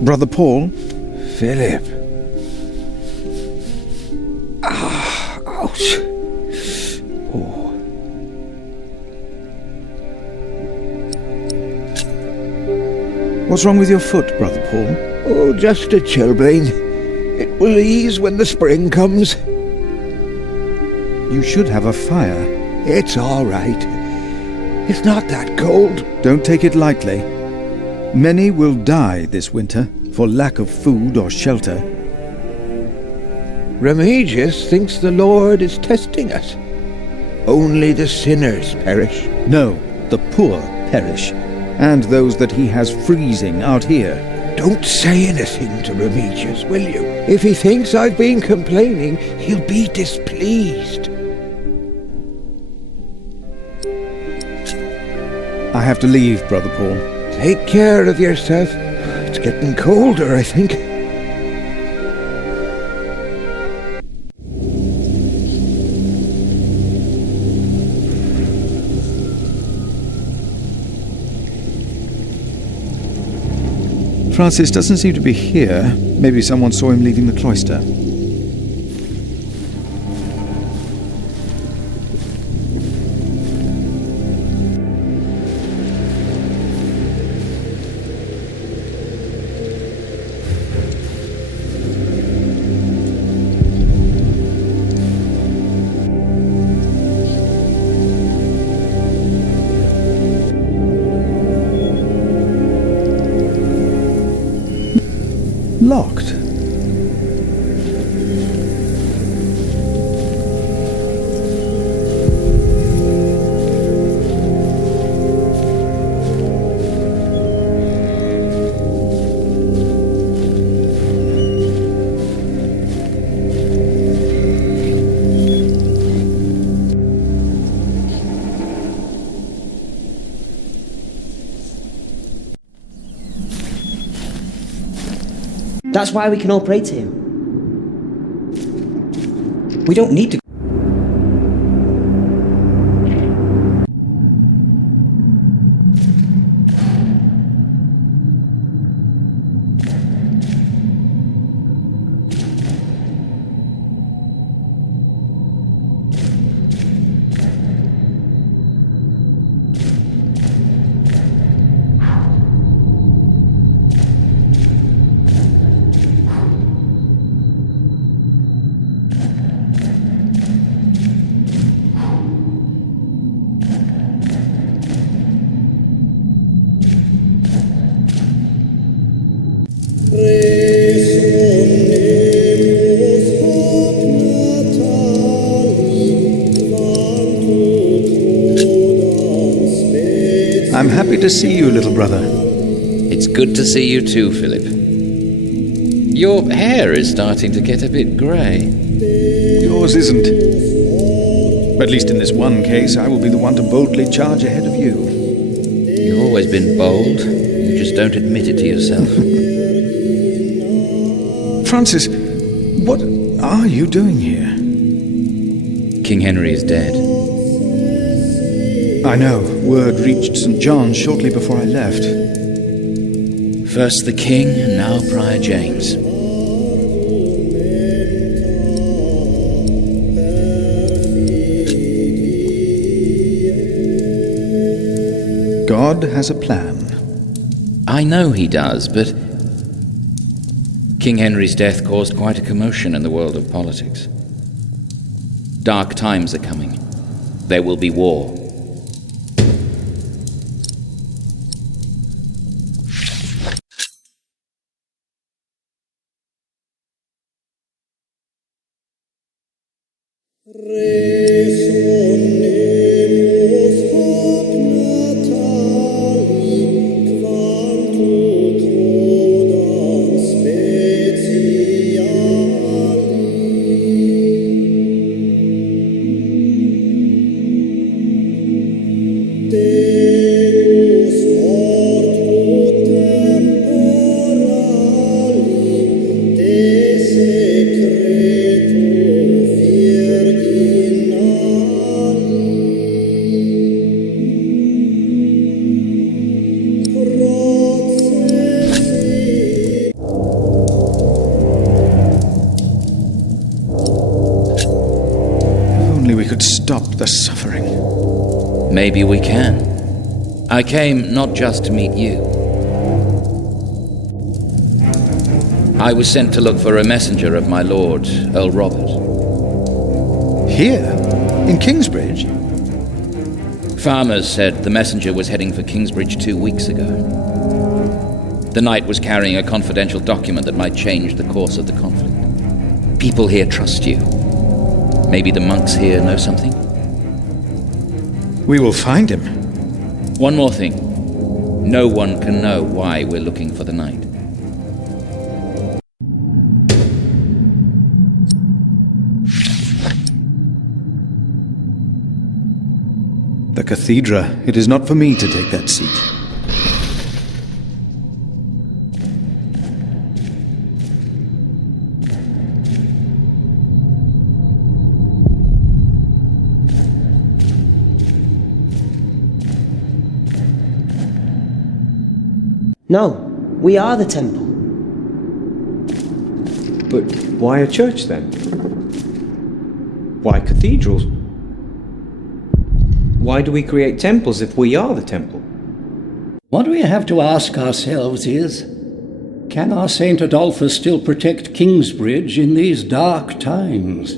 Brother Paul? Philip. Ouch. Oh. What's wrong with your foot, Brother Paul? Oh, just a chilblain. It will ease when the spring comes. You should have a fire. It's all right. It's not that cold. Don't take it lightly. Many will die this winter for lack of food or shelter. Remigius thinks the Lord is testing us. Only the sinners perish. No, the poor perish, and those that he has freezing out here. Don't say anything to Remigius, will you? If he thinks I've been complaining, he'll be displeased. I have to leave, Brother Paul. Take care of yourself. It's getting colder, I think. Francis doesn't seem to be here. Maybe someone saw him leaving the cloister. Locked. That's why we can all pray to him. We don't need to. I'm happy to see you, little brother. It's good to see you too, Philip. Your hair is starting to get a bit grey. Yours isn't. At least in this one case, I will be the one to boldly charge ahead of you. You've always been bold. You just don't admit it to yourself. Francis, what are you doing here? King Henry is dead. I know. Word reached St. John's shortly before I left. First the king, and now Prior James. God has a plan. I know he does, but King Henry's death caused quite a commotion in the world of politics. Dark times are coming. There will be war. Secreto virginal Maybe we can. I came not just to meet you. I was sent to look for a messenger of my lord, Earl Robert. Here? In Kingsbridge? Farmers said the messenger was heading for Kingsbridge 2 weeks ago. The knight was carrying a confidential document that might change the course of the conflict. People here trust you. Maybe the monks here know something? We will find him. One more thing. No one can know why we're looking for the knight. The cathedra. It is not for me to take that seat. No, we are the temple. But why a church then? Why cathedrals? Why do we create temples if we are the temple? What we have to ask ourselves is, can our Saint Adolphus still protect Kingsbridge in these dark times?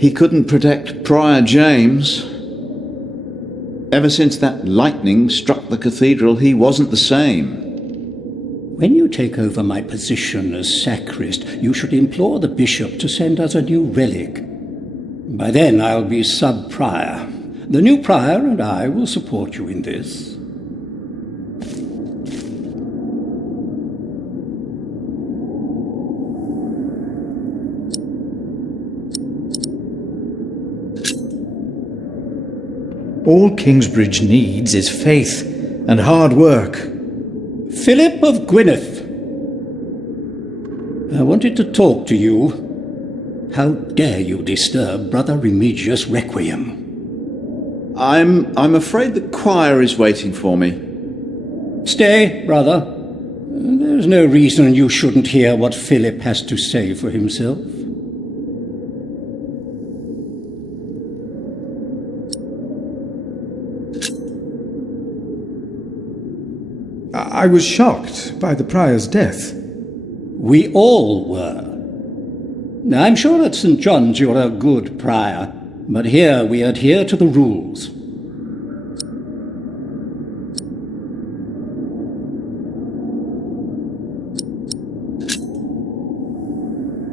He couldn't protect Prior James. Ever since that lightning struck the cathedral, he wasn't the same. When you take over my position as sacrist, you should implore the bishop to send us a new relic. By then I'll be sub-prior. The new prior and I will support you in this. All Kingsbridge needs is faith and hard work. Philip of Gwynedd, I wanted to talk to you. How dare you disturb Brother Remigius' requiem? I'm afraid the choir is waiting for me. Stay, brother. There's no reason you shouldn't hear what Philip has to say for himself. I was shocked by the prior's death. We all were. I'm sure at St. John's you're a good prior, but here we adhere to the rules.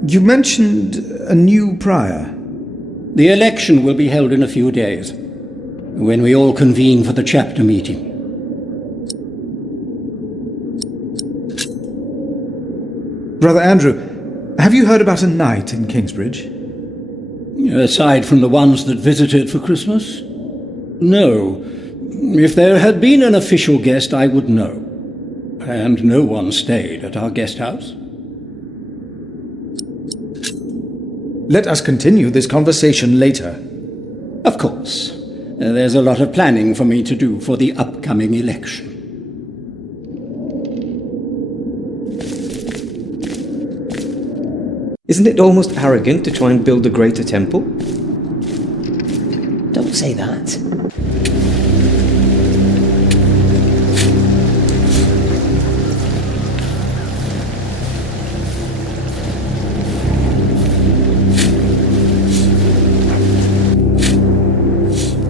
You mentioned a new prior. The election will be held in a few days, when we all convene for the chapter meeting. Brother Andrew, have you heard about a knight in Kingsbridge? Aside from the ones that visited for Christmas? No. If there had been an official guest, I would know. And no one stayed at our guest house. Let us continue this conversation later. Of course. There's a lot of planning for me to do for the upcoming election. Isn't it almost arrogant to try and build a greater temple? Don't say that.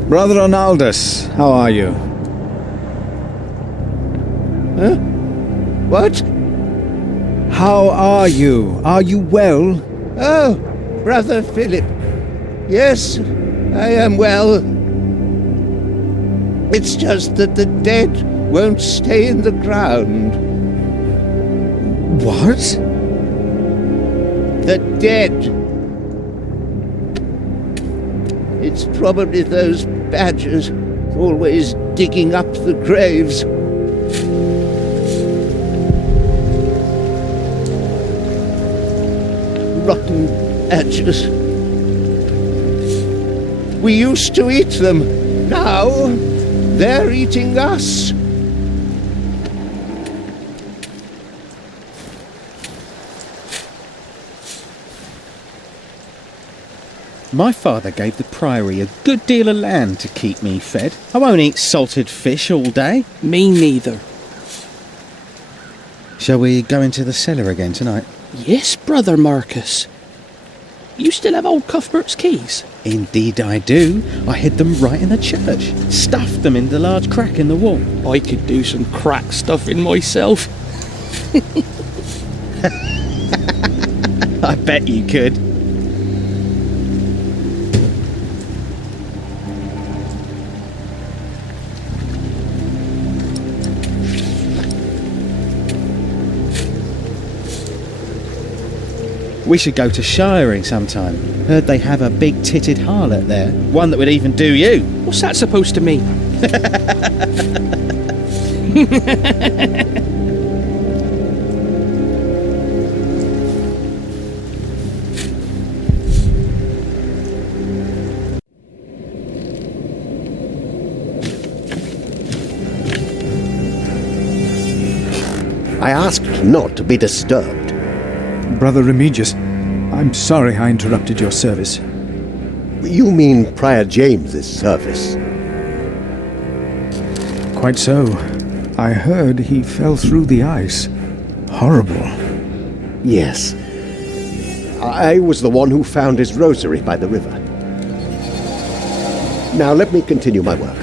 Brother Ronaldus, how are you? Huh? What? How are you? Are you well? Oh, Brother Philip. Yes, I am well. It's just that the dead won't stay in the ground. What? The dead. It's probably those badgers always digging up the graves. Rotten badgers. We used to eat them. Now they're eating us. My father gave the priory a good deal of land to keep me fed. I won't eat salted fish all day. Me neither. Shall we go into the cellar again tonight? Yes, Brother Marcus. You still have old Cuthbert's keys? Indeed I do. I hid them right in the church. Stuffed them in the large crack in the wall. I could do some crack stuffing myself. I bet you could. We should go to shiring sometime. Heard they have a big-titted harlot there. One that would even do you. What's that supposed to mean? I asked not to be disturbed. Brother Remigius, I'm sorry I interrupted your service. You mean Prior James's service? Quite so. I heard he fell through the ice. Horrible. Yes. I was the one who found his rosary by the river. Now let me continue my work.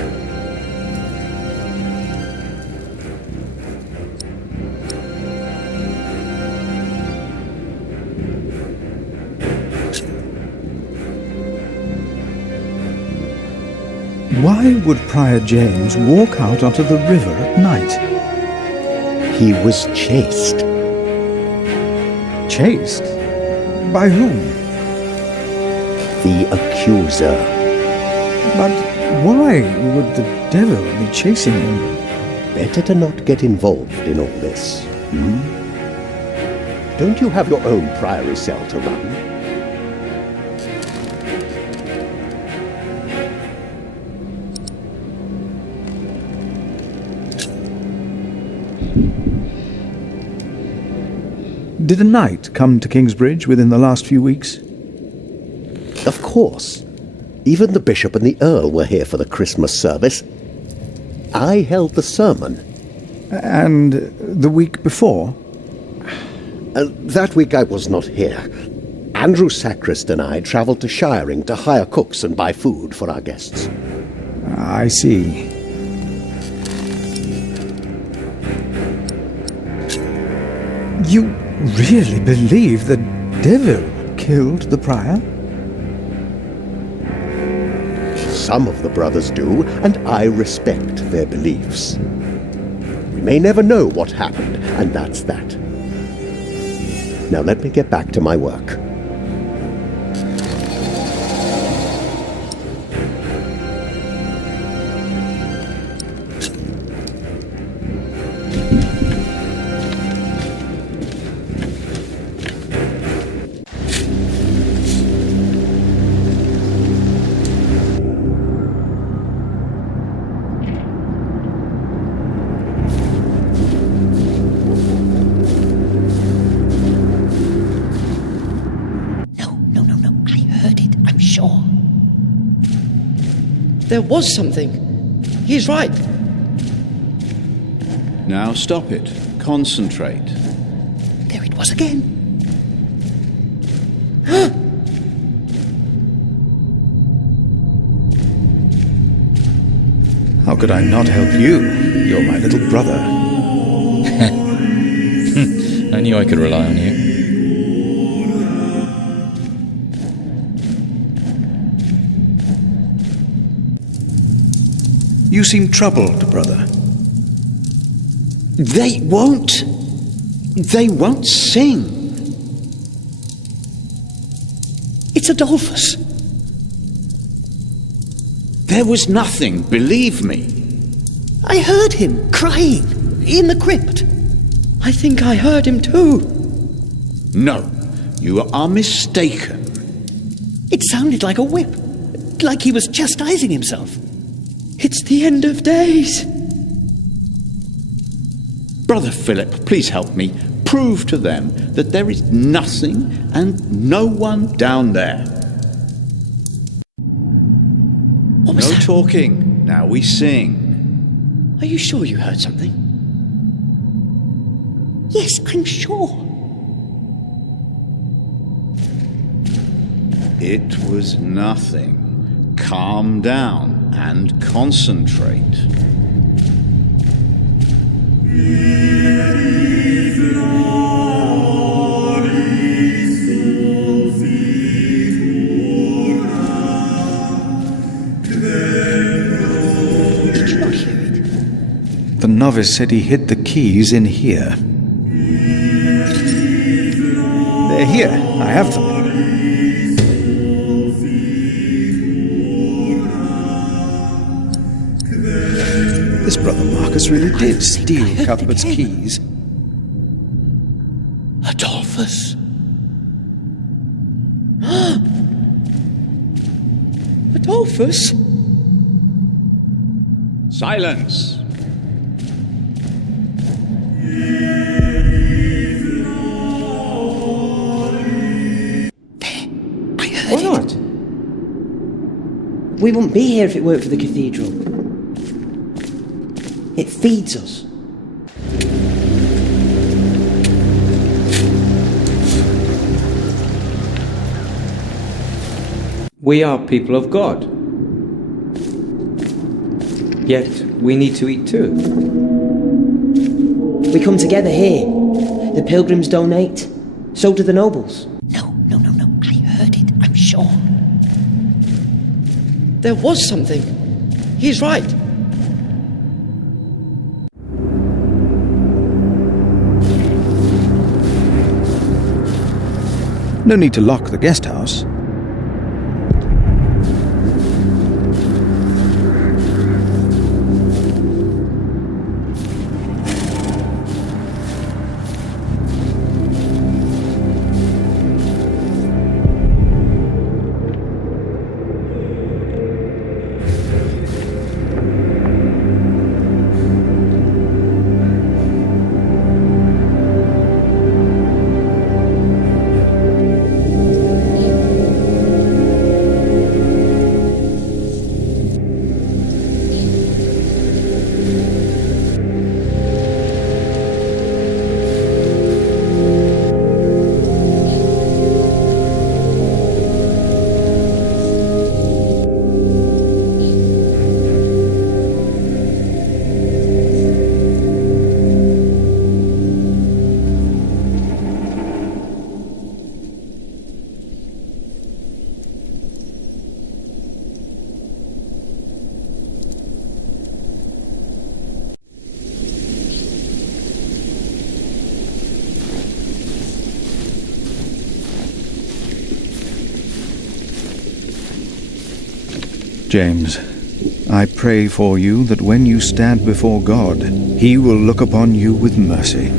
Why would Prior James walk out onto the river at night? He was chased. Chased? By whom? The accuser. But why would the devil be chasing him? Better to not get involved in all this. Don't you have your own priory cell to run? Did a knight come to Kingsbridge within the last few weeks? Of course. Even the bishop and the earl were here for the Christmas service. I held the sermon. And the week before? That week I was not here. Andrew Sacrist and I travelled to Shiring to hire cooks and buy food for our guests. I see. You really believe the devil killed the prior? Some of the brothers do, and I respect their beliefs. We may never know what happened, and that's that. Now let me get back to my work. There was something. He's right. Now stop it. Concentrate. There it was again. How could I not help you? You're my little brother. I knew I could rely on you. You seem troubled, brother. They won't sing. It's Adolphus. There was nothing, believe me. I heard him crying in the crypt. I think I heard him too. No, you are mistaken. It sounded like a whip, like he was chastising himself. It's the end of days. Brother Philip, please help me. Prove to them that there is nothing and no one down there. talking, now we sing. Are you sure you heard something? Yes, I'm sure. It was nothing. Calm down and concentrate. Did you not hear it? The novice said he hid the keys in here. They're here. I have them. This brother Marcus really did steal Cuthbert's keys. Adolphus. Adolphus? Silence! I heard it. We wouldn't be here if it weren't for the cathedral. It feeds us. We are people of God. Yet we need to eat too. We come together here. The pilgrims donate. So do the nobles. No. I heard it, I'm sure. There was something. He's right. No need to lock the guest house. James, I pray for you that when you stand before God, He will look upon you with mercy.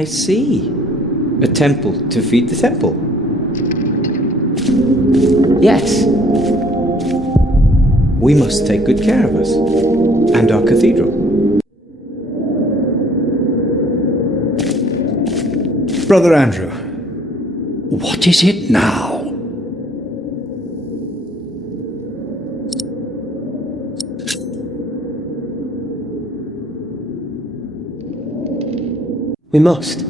I see. A temple to feed the temple. Yes. We must take good care of us and our cathedral. Brother Andrew. What is it now? We must.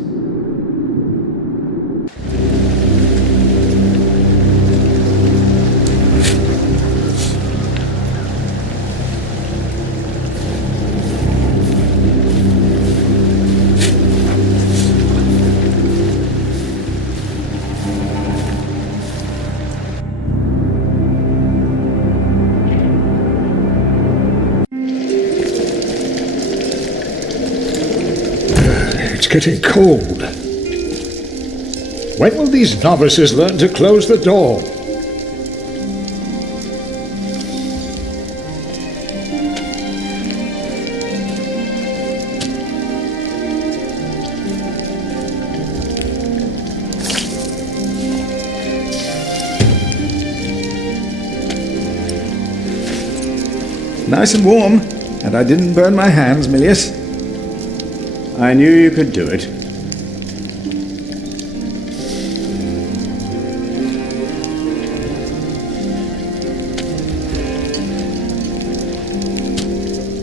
Getting cold. When will these novices learn to close the door? Nice and warm, and I didn't burn my hands, Milius. I knew you could do it.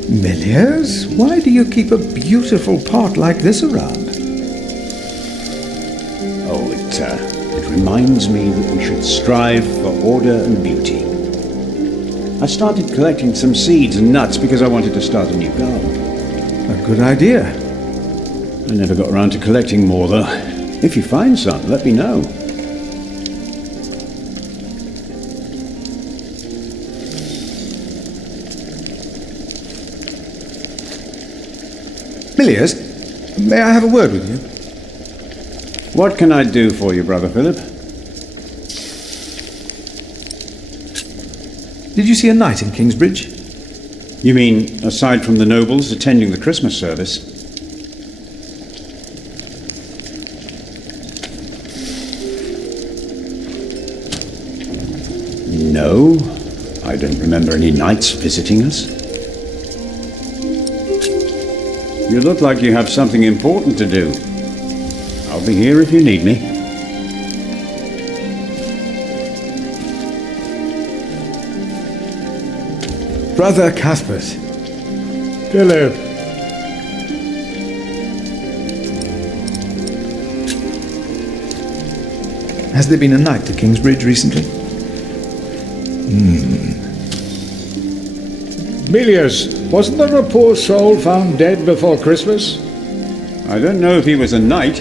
Milius, why do you keep a beautiful pot like this around? Oh, it reminds me that we should strive for order and beauty. I started collecting some seeds and nuts because I wanted to start a new garden. A good idea. I never got around to collecting more, though. If you find some, let me know. Milius, may I have a word with you? What can I do for you, Brother Philip? Did you see a knight in Kingsbridge? You mean, aside from the nobles attending the Christmas service? No, I don't remember any knights visiting us. You look like you have something important to do. I'll be here if you need me. Brother Cuthbert. Philip. Has there been a knight to Kingsbridge recently? Milius, wasn't there a poor soul found dead before Christmas? I don't know if he was a knight.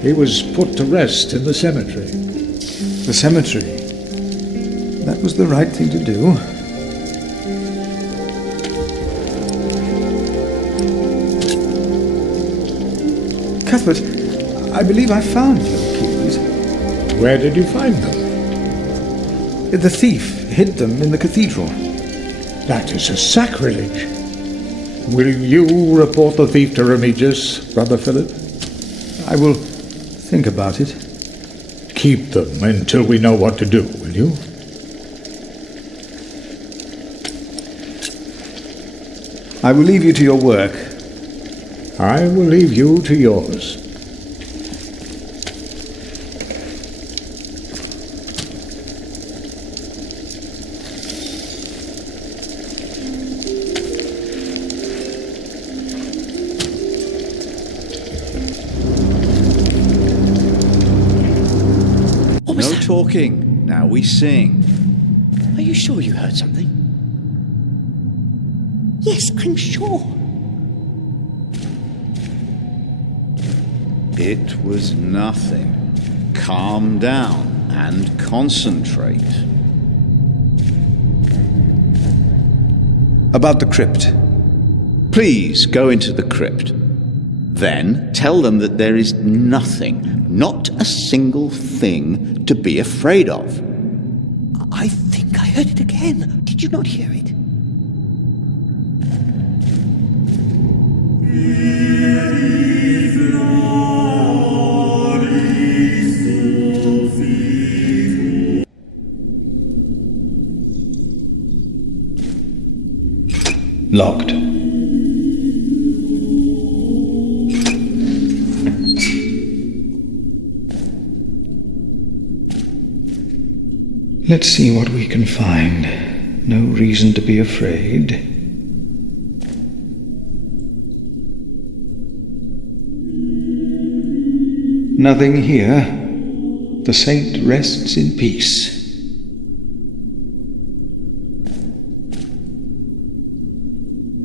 He was put to rest in the cemetery. The cemetery? That was the right thing to do. Cuthbert, I believe I found your keys. Where did you find them? The thief hid them in the cathedral. That is a sacrilege. Will you report the thief to Remigius, Brother Philip? I will think about it. Keep them until we know what to do, will you? I will leave you to your work. I will leave you to yours. No talking. Now we sing. Are you sure you heard something? Yes, I'm sure. It was nothing. Calm down and concentrate. About the crypt. Please go into the crypt. Then tell them that there is nothing, not a single thing to be afraid of. I think I heard it again. Did you not hear it? It is Locked. Let's see what we can find. No reason to be afraid. Nothing here. The saint rests in peace.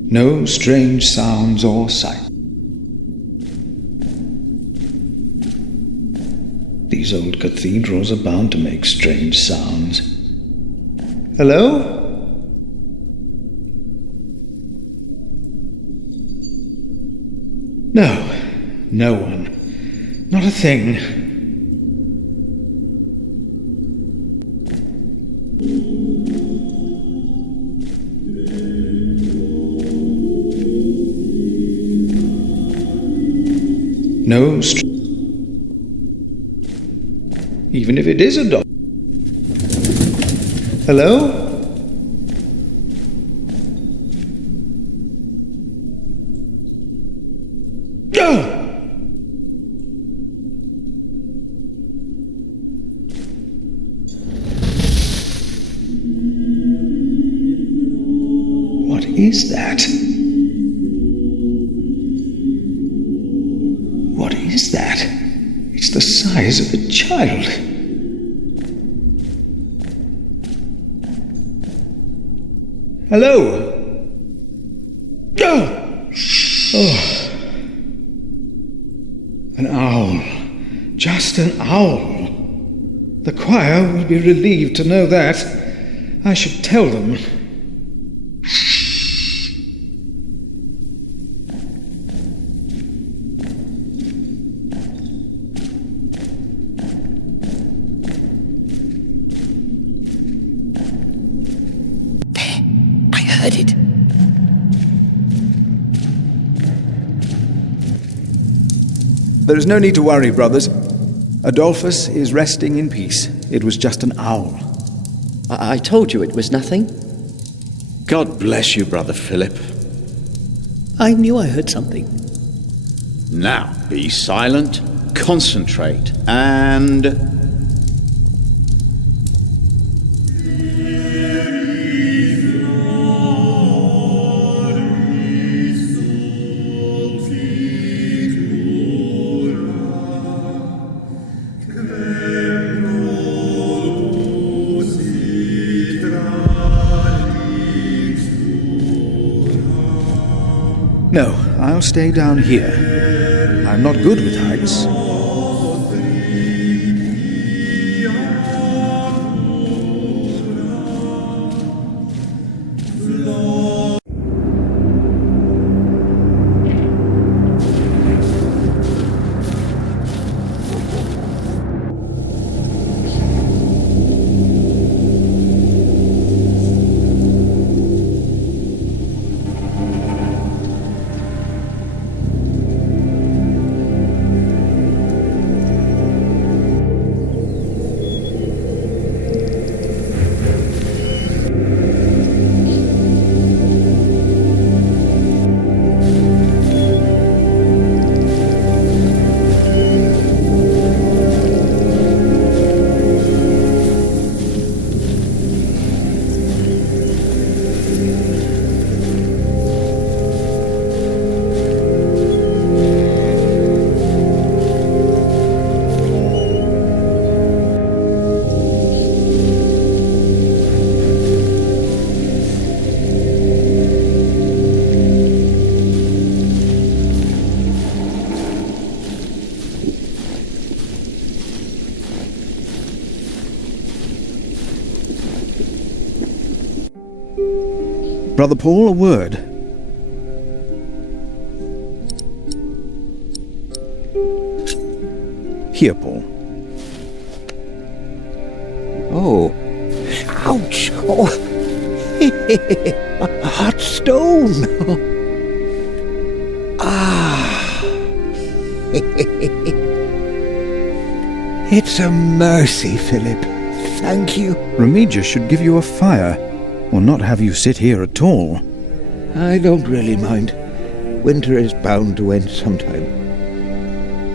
No strange sounds or sights. These old cathedrals are bound to make strange sounds. Hello? No one. Not a thing. No even if it is a dog. Hello? What is that? What is that? It's the size of a child. Hello? Oh. An owl. Just an owl. The choir will be relieved to know that. I should tell them. Heard it. There is no need to worry, brothers. Adolphus is resting in peace. It was just an owl. I told you it was nothing. God bless you, Brother Philip. I knew I heard something. Now, be silent, concentrate, and... No, I'll stay down here. I'm not good with heights. Brother Paul, a word. Here, Paul. Oh. Ouch! Oh. A hot stone! Ah! It's a mercy, Philip. Thank you. Remigius should give you a fire, or not have you sit here at all. I don't really mind. Winter is bound to end sometime.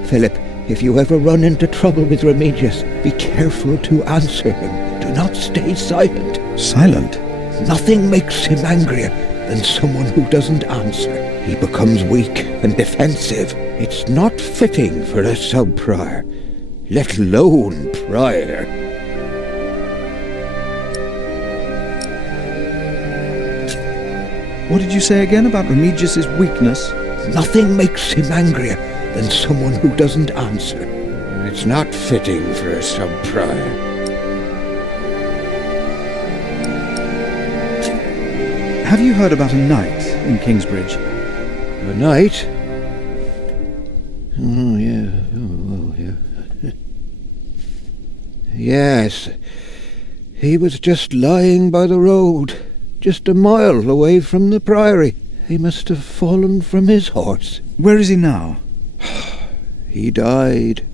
Philip, if you ever run into trouble with Remigius, be careful to answer him. Do not stay silent. Silent? Nothing makes him angrier than someone who doesn't answer. He becomes weak and defensive. It's not fitting for a sub-prior, let alone prior. What did you say again about Remigius's weakness? Nothing makes him angrier than someone who doesn't answer. It's not fitting for a sub-prior. Have you heard about a knight in Kingsbridge? A knight? Oh, yeah. Oh, yeah. Yes. He was just lying by the road, just a mile away from the priory. He must have fallen from his horse. Where is he now? He died.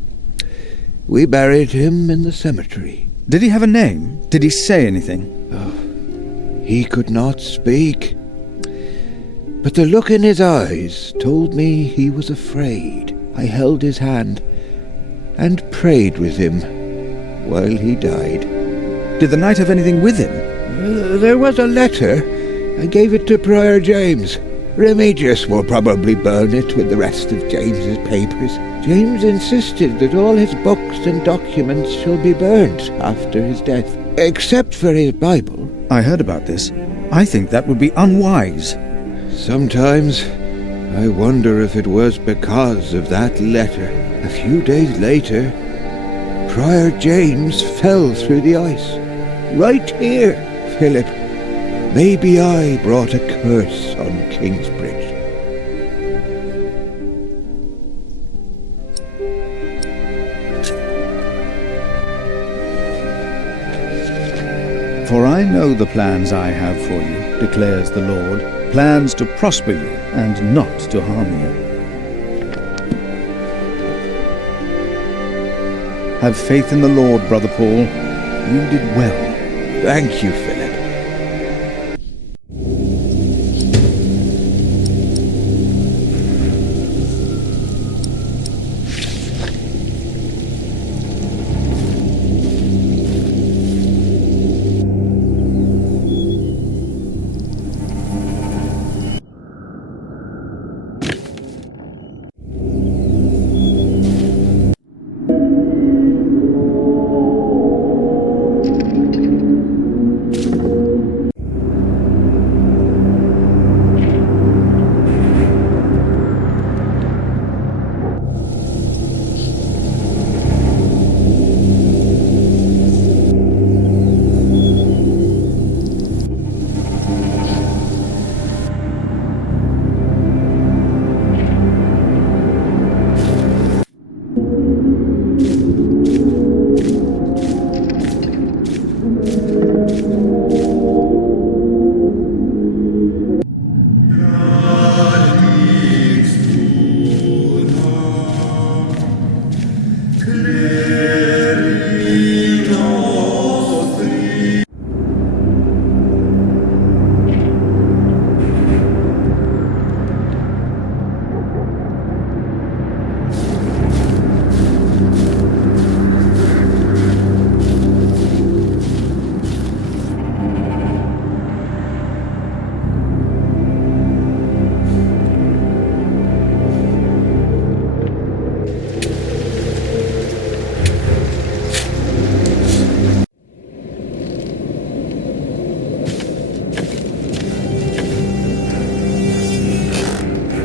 We buried him in the cemetery. Did he have a name? Did he say anything? Oh, he could not speak. But the look in his eyes told me he was afraid. I held his hand and prayed with him while he died. Did the knight have anything with him? There was a letter. I gave it to Prior James. Remigius will probably burn it with the rest of James's papers. James insisted that all his books and documents shall be burnt after his death, except for his Bible. I heard about this. I think that would be unwise. Sometimes I wonder if it was because of that letter. A few days later, Prior James fell through the ice. Right here, Philip. Maybe I brought a curse on Kingsbridge. For I know the plans I have for you, declares the Lord, plans to prosper you and not to harm you. Have faith in the Lord, Brother Paul. You did well. Thank you, Philip.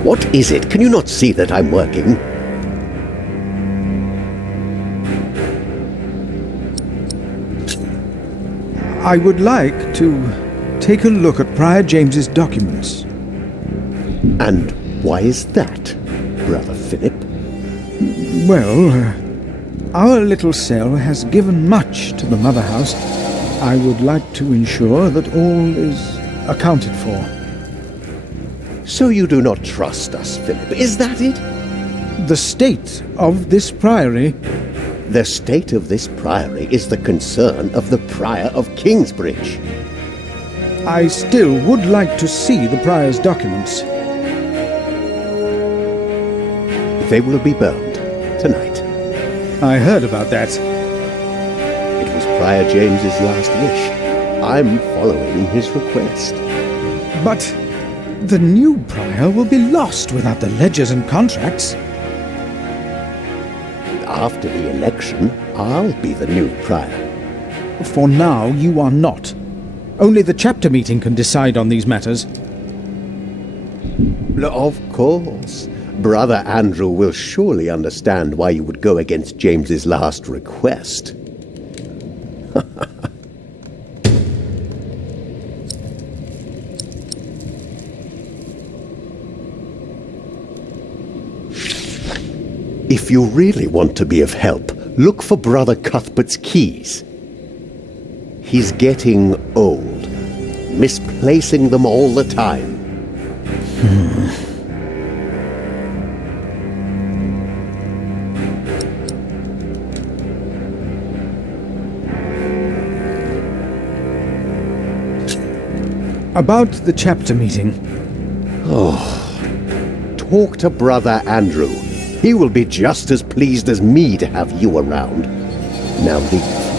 What is it? Can you not see that I'm working? I would like to take a look at Prior James's documents. And why is that, Brother Philip? Well, our little cell has given much to the Mother House. I would like to ensure that all is accounted for. So you do not trust us, Philip, is that it? The state of this priory... The state of this priory is the concern of the Prior of Kingsbridge. I still would like to see the prior's documents. They will be burned tonight. I heard about that. It was Prior James's last wish. I'm following his request. But the new prior will be lost without the ledgers and contracts. After the election, I'll be the new prior. For now, you are not. Only the chapter meeting can decide on these matters. Of course. Brother Andrew will surely understand why you would go against James's last request. If you really want to be of help, look for Brother Cuthbert's keys. He's getting old, misplacing them all the time. About the chapter meeting. Talk to Brother Andrew. He will be just as pleased as me to have you around. Now leave.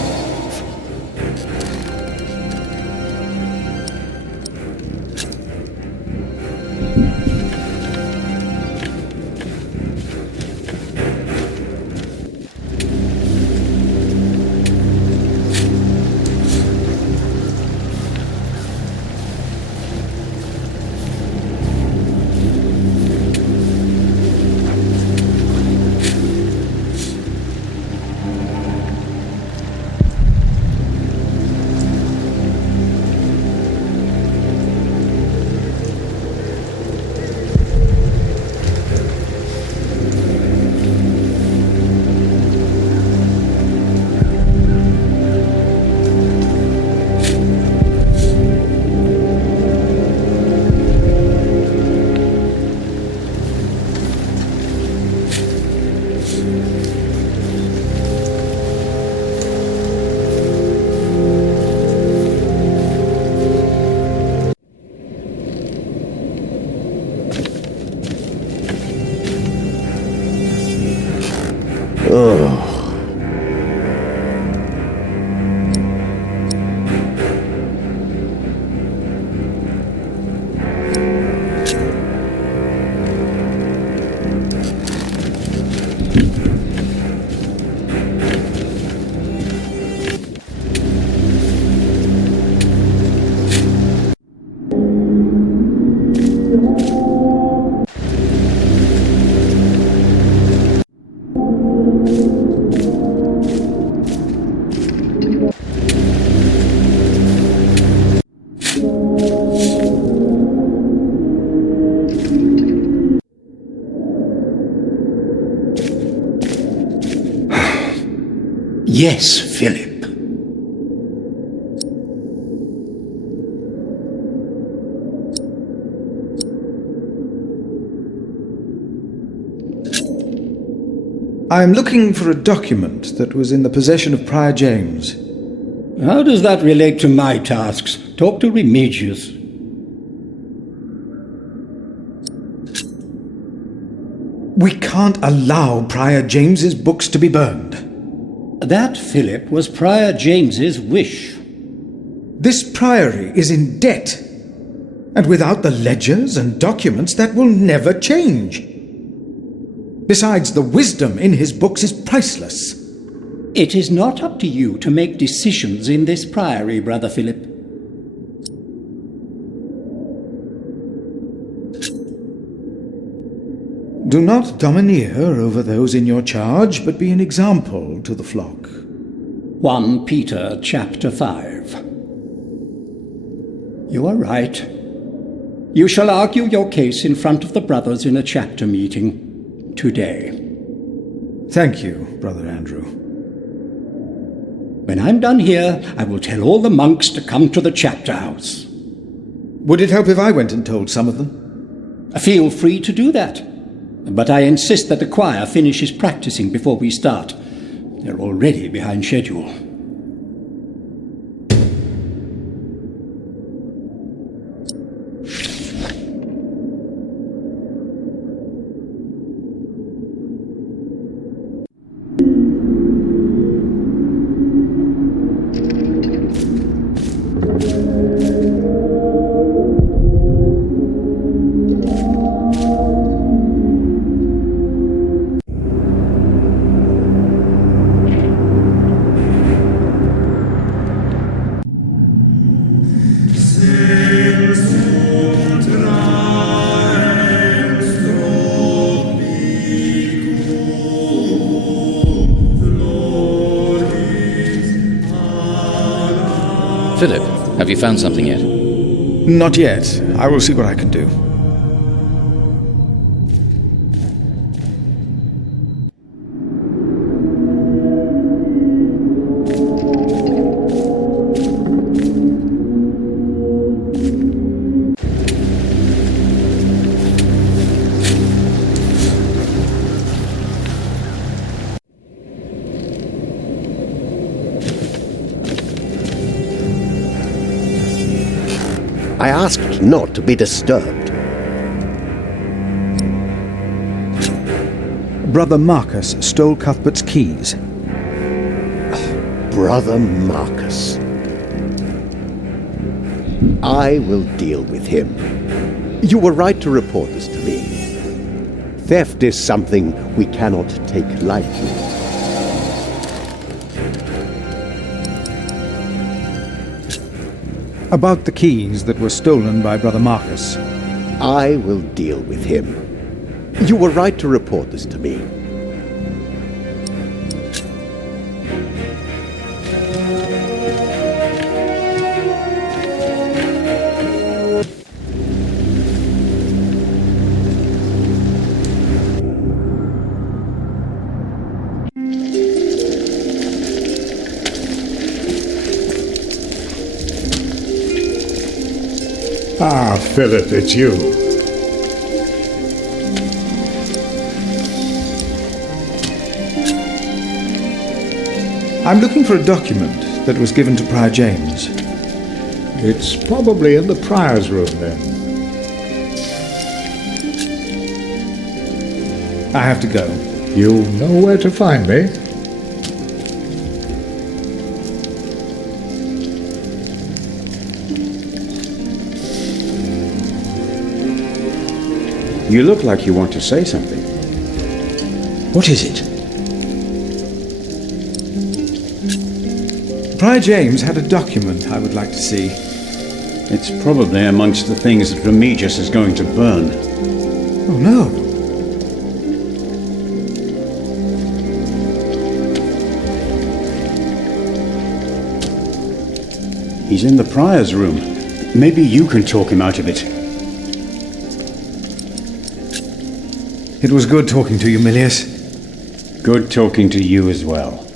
Yes, Philip. I am looking for a document that was in the possession of Prior James. How does that relate to my tasks? Talk to Remigius. We can't allow Prior James's books to be burned. That, Philip, was Prior James's wish. This priory is in debt, and without the ledgers and documents, that will never change. Besides, the wisdom in his books is priceless. It is not up to you to make decisions in this priory, Brother Philip. Do not domineer over those in your charge, but be an example to the flock. 1 Peter chapter 5. You are right. You shall argue your case in front of the brothers in a chapter meeting today. Thank you, Brother Andrew. When I'm done here, I will tell all the monks to come to the chapter house. Would it help if I went and told some of them? Feel free to do that. But I insist that the choir finishes practicing before we start. They're already behind schedule. Philip, have you found something yet? Not yet. I will see what I can do. I asked not to be disturbed. Brother Marcus stole Cuthbert's keys. Brother Marcus. I will deal with him. You were right to report this to me. Theft is something we cannot take lightly. About the keys that were stolen by Brother Marcus. I will deal with him. You were right to report this to me. Ah, Philip, it's you. I'm looking for a document that was given to Prior James. It's probably in the prior's room, then. I have to go. You know where to find me. You look like you want to say something. What is it? Prior James had a document I would like to see. It's probably amongst the things that Remigius is going to burn. Oh, no. He's in the prior's room. Maybe you can talk him out of it. It was good talking to you, Milius. Good talking to you as well.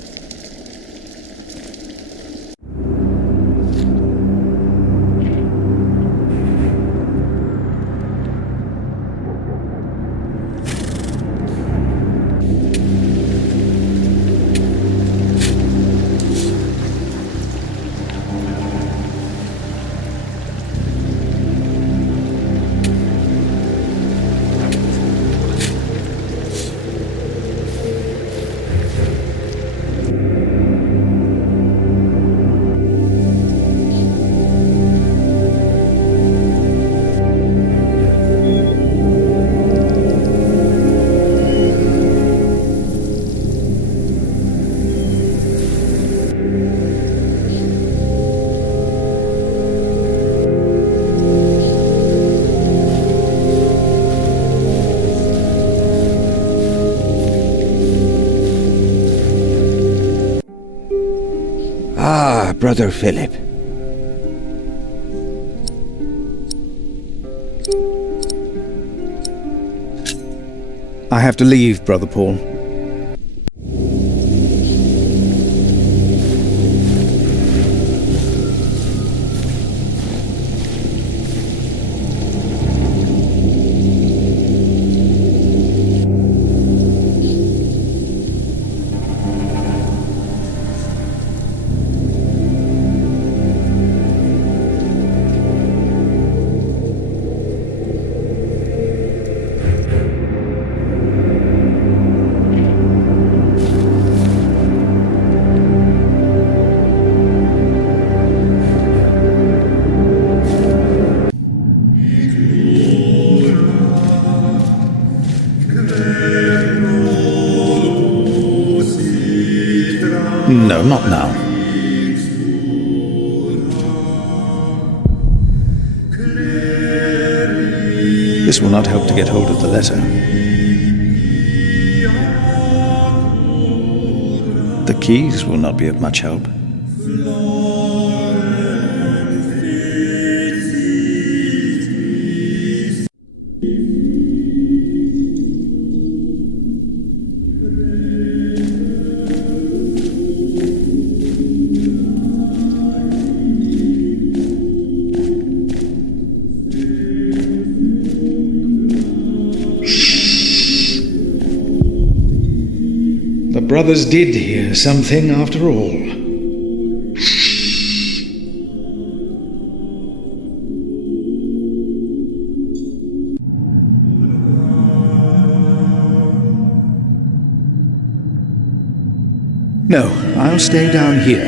Ah, Brother Philip. I have to leave, Brother Paul. No, not now. This will not help to get hold of the letter. The keys will not be of much help. The brothers did hear something after all. No, I'll stay down here.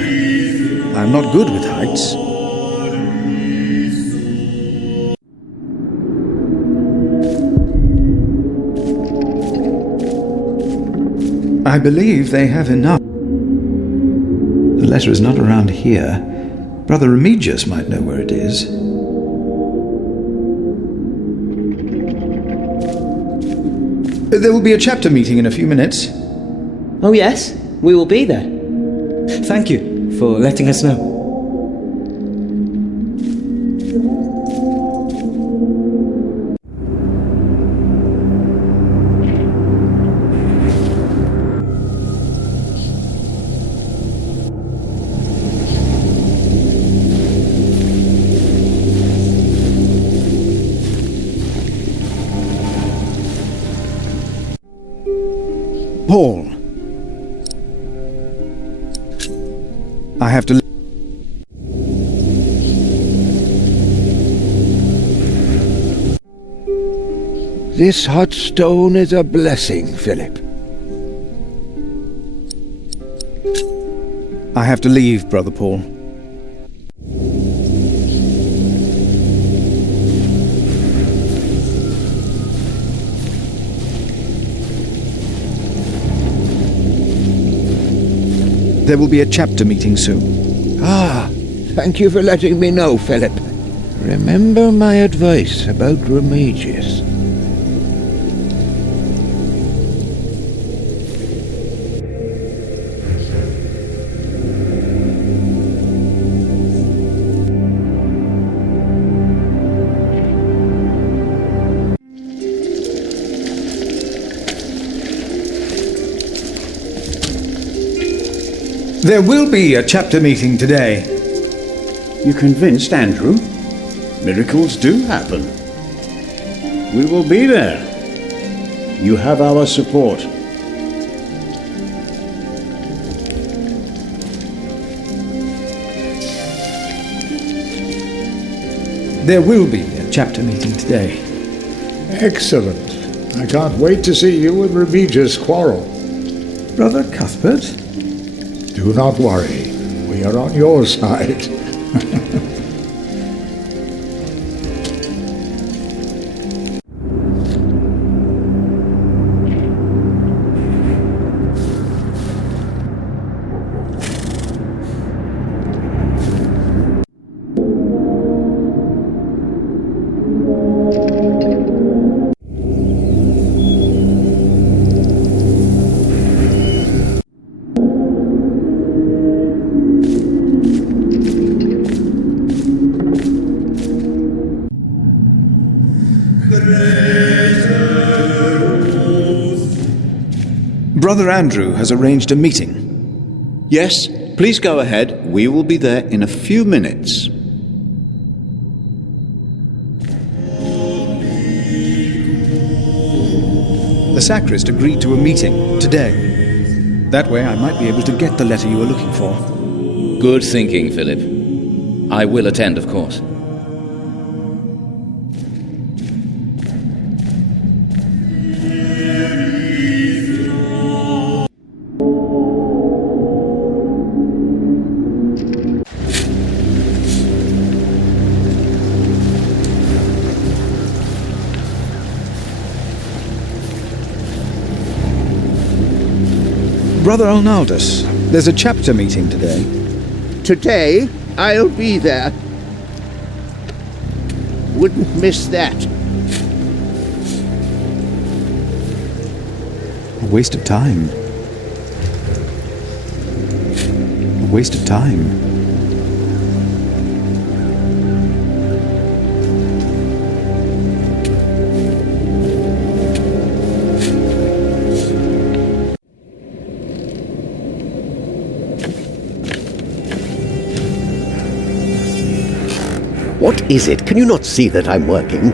I'm not good with heights. I believe they have enough. The letter is not around here. Brother Remigius might know where it is. There will be a chapter meeting in a few minutes. Oh yes, we will be there. Thank you for letting us know. Paul. I have to... This hot stone is a blessing, Philip. I have to leave, Brother Paul. There will be a chapter meeting soon. Ah, thank you for letting me know, Philip. Remember my advice about Remigius. There will be a chapter meeting today. You convinced Andrew? Miracles do happen. We will be there. You have our support. There will be a chapter meeting today. Excellent. I can't wait to see you and Remigius quarrel. Brother Cuthbert? Do not worry. We are on your side. Brother Andrew has arranged a meeting. Yes, please go ahead. We will be there in a few minutes. The sacrist agreed to a meeting today. That way I might be able to get the letter you were looking for. Good thinking, Philip. I will attend, of course. Brother Arnaldus, there's a chapter meeting today. Today, I'll be there. Wouldn't miss that. A waste of time. A waste of time. What is it? Can you not see that I'm working?